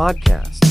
Podcast.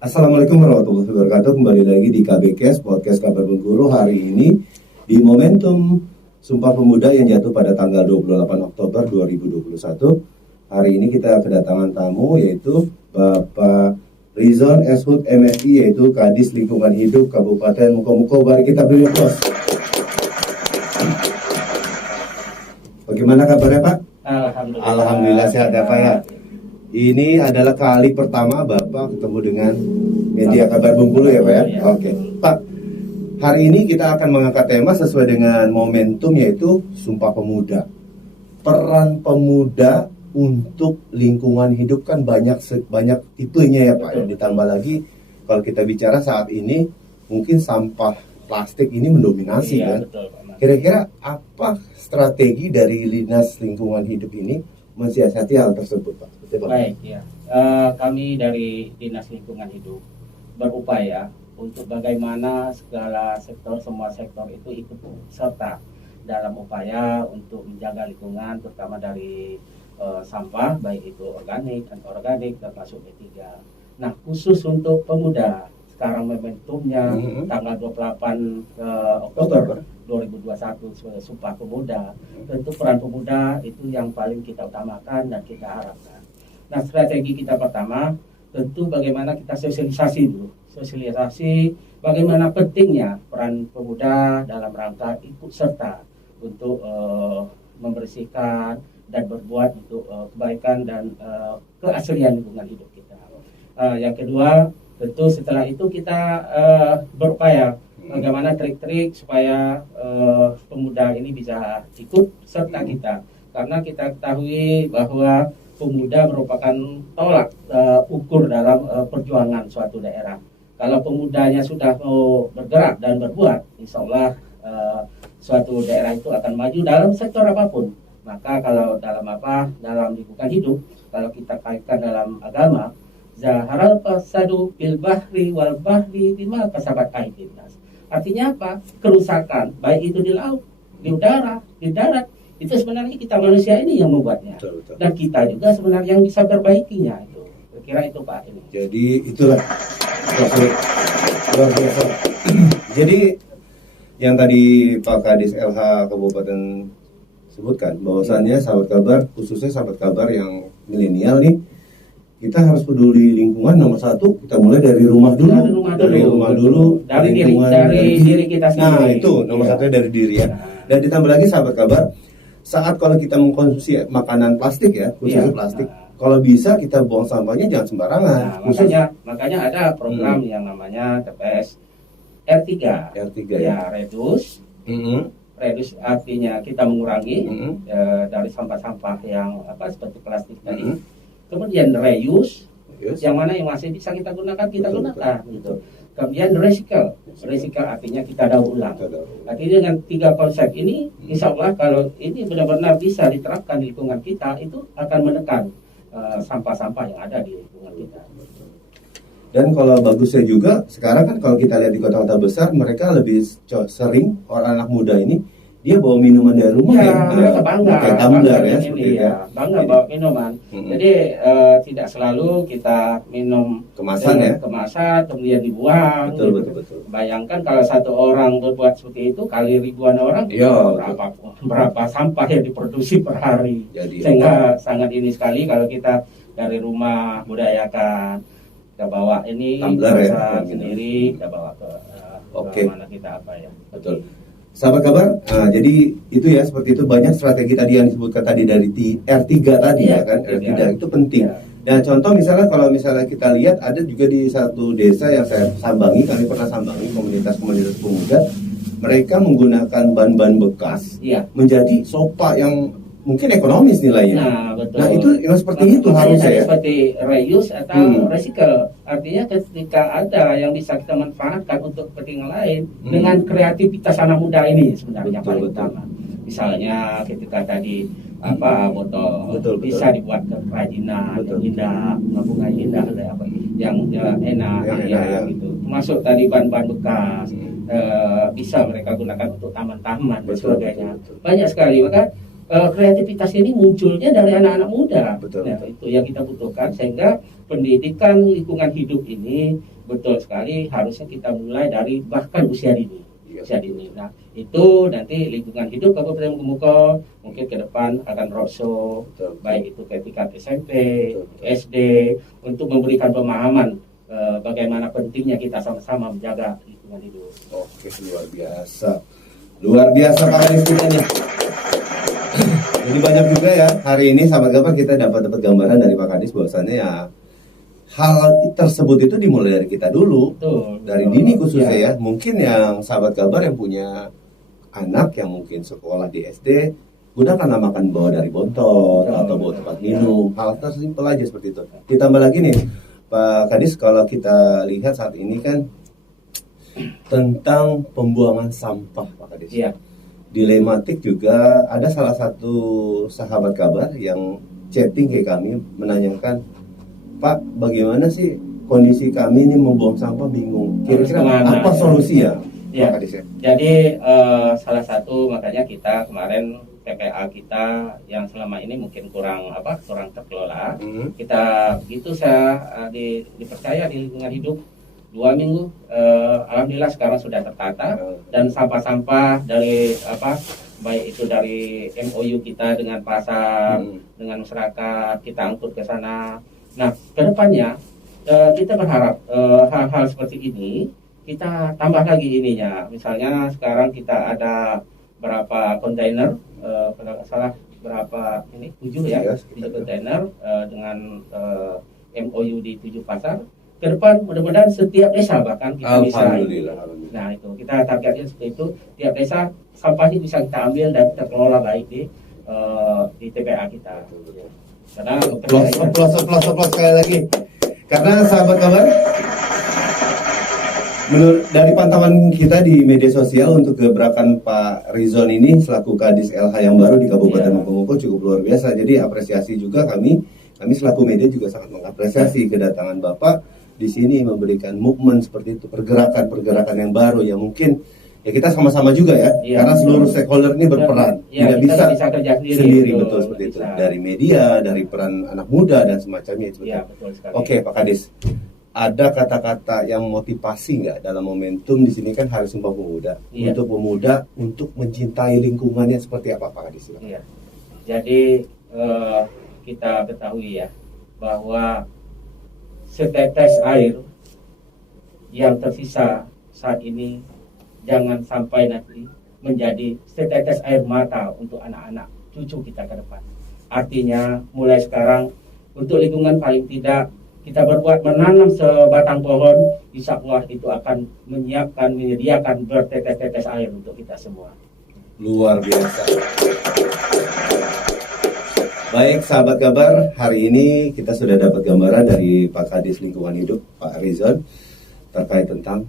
Assalamualaikum warahmatullahi wabarakatuh. Kembali lagi di KBCast, Podcast Kabar Bengkulu. Hari ini di momentum Sumpah Pemuda yang jatuh pada tanggal 28 Oktober 2021. Hari ini kita kedatangan tamu yaitu Bapak Rizon Eshud MSI, yaitu Kadis Lingkungan Hidup Kabupaten Mukomuko. Mari kita beri aplaus. Bagaimana kabarnya Pak? Alhamdulillah sehat ya Pak ya. Ini adalah kali pertama Bapak ketemu dengan media Kabar Bengkulu ya Pak ya? Oke. Pak, hari ini kita akan mengangkat tema sesuai dengan momentum, yaitu Sumpah Pemuda. Peran pemuda untuk lingkungan hidup kan banyak tipenya ya Pak. Ditambah lagi kalau kita bicara saat ini mungkin sampah plastik ini mendominasi kan. Betul, Pak. Kira-kira apa strategi dari Dinas Lingkungan Hidup ini mensiasati hal tersebut Pak? Betul, Pak? Baik, ya. Kami dari Dinas Lingkungan Hidup berupaya untuk bagaimana semua sektor itu ikut serta dalam upaya untuk menjaga lingkungan, terutama dari sampah, baik itu organik, anorganik, termasuk B3. Nah, khusus untuk pemuda, sekarang momentumnya tanggal 28 Oktober 2021 sebagai Sumpah Pemuda. Tentu peran pemuda itu yang paling kita utamakan dan kita harapkan. Nah, strategi kita pertama tentu bagaimana kita sosialisasi dulu. Sosialisasi bagaimana pentingnya peran pemuda dalam rangka ikut serta untuk membersihkan dan berbuat untuk kebaikan dan keaslian lingkungan hidup kita. Yang kedua, tentu setelah itu kita berupaya bagaimana trik-trik supaya pemuda ini bisa ikut serta kita. Karena kita ketahui bahwa pemuda merupakan tolak ukur dalam perjuangan suatu daerah. Kalau pemudanya sudah mau bergerak dan berbuat, insya Allah suatu daerah itu akan maju dalam sektor apapun. Maka kalau dalam lingkungan hidup, kalau kita kaitkan dalam agama, zaharal fasadu bil bahri wal bahri bima kasabat aydin nas. Artinya apa? Kerusakan, baik itu di laut, di udara, di darat, itu sebenarnya kita manusia ini yang membuatnya. Betul. Dan kita juga sebenarnya yang bisa perbaikinya itu. Kira itu Pak ini. Jadi itulah luar biasa. Jadi yang tadi Pak Kadis LH Kabupaten sebutkan bahwasannya sahabat kabar, khususnya sahabat kabar yang milenial nih, kita harus peduli lingkungan. Nomor satu, kita mulai dari rumah dulu. Dari diri kita sendiri. Nah itu nomor satunya dari diri ya. Dan ditambah lagi sahabat kabar, saat kalau kita mengkonsumsi makanan plastik ya, khususnya plastik, kalau bisa kita buang sampahnya jangan sembarangan. Makanya ada program yang namanya TPS R3 ya, reduce. Reduce artinya kita mengurangi dari sampah-sampah yang seperti plastik tadi. Kemudian reuse, yang mana yang masih bisa kita gunakan gunakan gitu. Kemudian recycle artinya kita daur ulang. Artinya dengan 3 konsep ini, insya Allah kalau ini benar-benar bisa diterapkan di lingkungan kita, itu akan menekan sampah-sampah yang ada di lingkungan kita. Dan kalau bagusnya juga, sekarang kan kalau kita lihat di kota-kota besar, mereka lebih sering orang anak muda ini dia bawa minuman dari rumah mereka bangga kayak tumbler ya, seperti itu. Bangga bawa minuman. Jadi tidak selalu kita minum kemasan kemudian dibuang. Betul. Bayangkan kalau satu orang berbuat seperti itu kali ribuan orang, berapa sampah yang diproduksi per hari. Sehingga sangat ini sekali kalau kita dari rumah budayakan, kita bawa ini tumbler sendiri, kita bawa ke mana kita ya. Betul. Sahabat kabar, jadi itu ya, seperti itu. Banyak strategi tadi yang disebutkan tadi dari R3 tadi ya kan, R3 itu penting. Dan contoh misalnya kalau kita lihat ada juga di satu desa yang saya sambangi, kami pernah sambangi komunitas-komunitas pemuda, mereka menggunakan ban-ban bekas menjadi sofa yang mungkin ekonomis nilainya. Nah, betul. Nah, itu yang seperti itu harusnya ya. Seperti reuse atau recycle. Artinya ketika ada yang bisa kita manfaatkan untuk kepentingan lain dengan kreativitas anak muda ini sebenarnya paling utama. Misalnya ketika tadi botol bisa dibuat ke kerajinan yang indah, bunga indah, yang enak, gitu. masuk tadi bahan-bahan bekas, bisa mereka gunakan untuk taman-taman dan Betul, sebagainya. betul, betul. Banyak sekali, maka kreativitas ini munculnya dari anak-anak muda. Betul. Nah, itu yang kita butuhkan, sehingga pendidikan lingkungan hidup ini betul sekali harusnya kita mulai dari bahkan usia dini. Usia dini. Nah, itu nanti lingkungan hidup Kabupaten Memukul mungkin ke depan akan roadshow, baik itu ketika SMP, SD, untuk memberikan pemahaman bagaimana pentingnya kita sama-sama menjaga lingkungan hidup. Oke, luar biasa Pak Kadis kita nih. Jadi banyak juga ya hari ini sahabat Gabar kita dapat gambaran dari Pak Kadis bahwasannya ya hal tersebut itu dimulai dari kita dulu. Betul, dari dini khususnya ya. Mungkin yang sahabat Gabar yang punya anak yang mungkin sekolah di SD, gunakan namakan bawa dari botol atau bawa tempat minum, hal tersimpel aja seperti itu. Ditambah lagi nih Pak Kadis, kalau kita lihat saat ini kan tentang pembuangan sampah Pak Kadis. Iya. Dilematik juga, ada salah satu sahabat kabar yang chatting ke kami menanyakan, Pak, bagaimana sih kondisi kami ini membuang sampah bingung. Kira-kira apa solusi ya? Ya. Pak Kadis ya? Jadi salah satu makanya kita kemarin PPA kita yang selama ini mungkin kurang terkelola. Kita begitu saya dipercaya di lingkungan hidup 2 minggu, alhamdulillah sekarang sudah tertata, dan sampah-sampah dari baik itu dari MOU kita dengan pasar, dengan masyarakat, kita angkut ke sana. Nah, kedepannya kita berharap hal-hal seperti ini kita tambah lagi ininya. Misalnya sekarang kita ada berapa kontainer, kalau nggak salah berapa ini 7 ya, 7 kontainer dengan MOU di 7 pasar. Ke depan mudah-mudahan setiap desa bahkan kita bisa. Nah itu kita targetnya seperti itu, tiap desa sampahnya bisa kita ambil dan kita kelola baik di TPA kita. Karena plus sekali lagi. Karena sahabat kabar, menurut dari pantauan kita di media sosial untuk gebrakan Pak Rizon ini selaku Kadis LH yang baru di Kabupaten Memukul cukup luar biasa. Jadi apresiasi juga kami selaku media juga sangat mengapresiasi kedatangan Bapak di sini, memberikan movement seperti itu, pergerakan yang baru yang mungkin ya kita sama-sama juga ya, karena seluruh stakeholder ini berperan, tidak bisa kerja sendiri betul seperti itu, dari media, dari peran anak muda dan semacamnya itu. Oke Pak Kadis, ada kata-kata yang motivasi nggak dalam momentum di sini kan Hari Sumpah Pemuda untuk pemuda untuk mencintai lingkungannya seperti apa Pak Kadis? Iya. Jadi kita ketahui ya bahwa setetes air yang tersisa saat ini jangan sampai nanti menjadi setetes air mata untuk anak-anak cucu kita ke depan. Artinya mulai sekarang untuk lingkungan paling tidak kita berbuat menanam sebatang pohon, insya Allah itu akan menyediakan bertetes-tetes air untuk kita semua. Luar biasa. Baik sahabat kabar, hari ini kita sudah dapat gambaran dari Pak Kadis Lingkungan Hidup, Pak Rizon, terkait tentang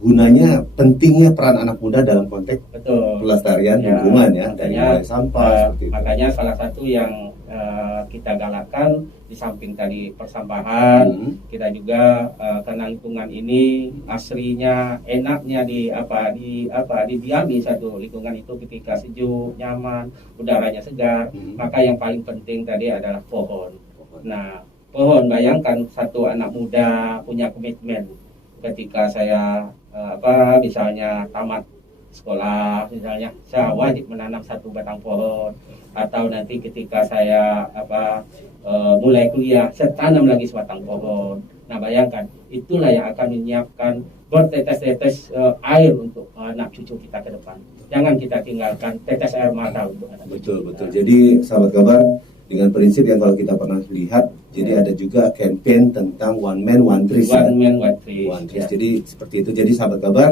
gunanya, pentingnya peran anak muda dalam konteks pelestarian lingkungan ya, dari mulai sampah seperti itu. Makanya salah satu yang kita galakkan di samping tadi persampahan, kita juga karena lingkungan ini asrinya, enaknya didiami satu lingkungan itu ketika sejuk, nyaman, udaranya segar, maka yang paling penting tadi adalah pohon. Nah, pohon, bayangkan satu anak muda punya komitmen ketika saya misalnya tamat sekolah, misalnya saya wajib menanam satu batang pohon, atau nanti ketika saya mulai kuliah saya tanam lagi sebatang pohon. Nah bayangkan, itulah yang akan menyiapkan bertetes-tetes air untuk anak cucu kita ke depan. Jangan kita tinggalkan tetes air mata untuk anak cucu. Betul. Jadi sahabat kabar, dengan prinsip yang kalau kita pernah lihat, jadi ada juga campaign tentang one man one tree. Jadi seperti itu. Jadi sahabat kabar,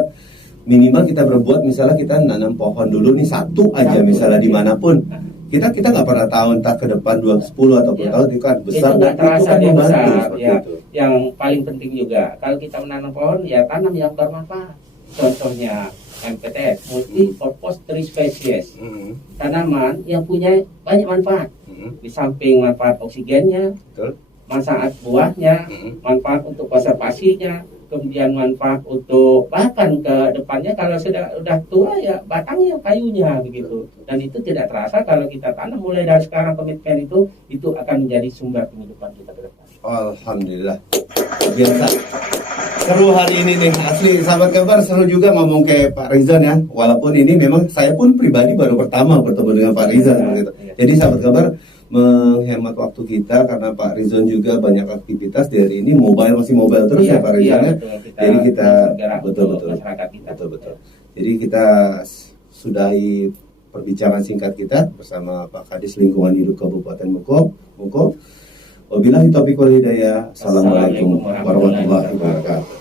minimal kita berbuat, misalnya kita nanam pohon dulu nih satu aja, misalnya dimanapun. Kita nggak pernah tahu entah ke depan 10 atau 10 tahun itu kan besar, itu kan membantu ya. Yang paling penting juga kalau kita menanam pohon ya tanam yang bermanfaat. Contohnya MPTS, multi purpose tree species, tanaman yang punya banyak manfaat. Di samping manfaat oksigennya, manfaat buahnya, manfaat untuk konservasinya, kemudian manfaat untuk bahkan ke depannya kalau sudah tua ya batangnya kayunya begitu, dan itu tidak terasa kalau kita tanam mulai dari sekarang. Komitmen itu akan menjadi sumber penghidupan kita ke depan. Alhamdulillah, biasa seru hari ini nih, asli sahabat kabar, seru juga ngomong kayak Pak Rizan ya, walaupun ini memang saya pun pribadi baru pertama bertemu dengan Pak Rizan gitu. Jadi sahabat kabar, menghemat waktu kita karena Pak Rizon juga banyak aktivitas dari ini masih mobile terus ya Pak Rizon ya. Jadi kita betul. Jadi kita sudahi perbincangan singkat kita bersama Pak Kadis Lingkungan Hidup Kabupaten Muko. Wabillahi taufiq wal hidayah. Assalamualaikum warahmatullahi wabarakatuh.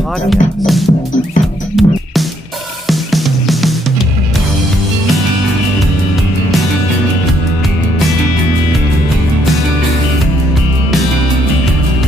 Podcast.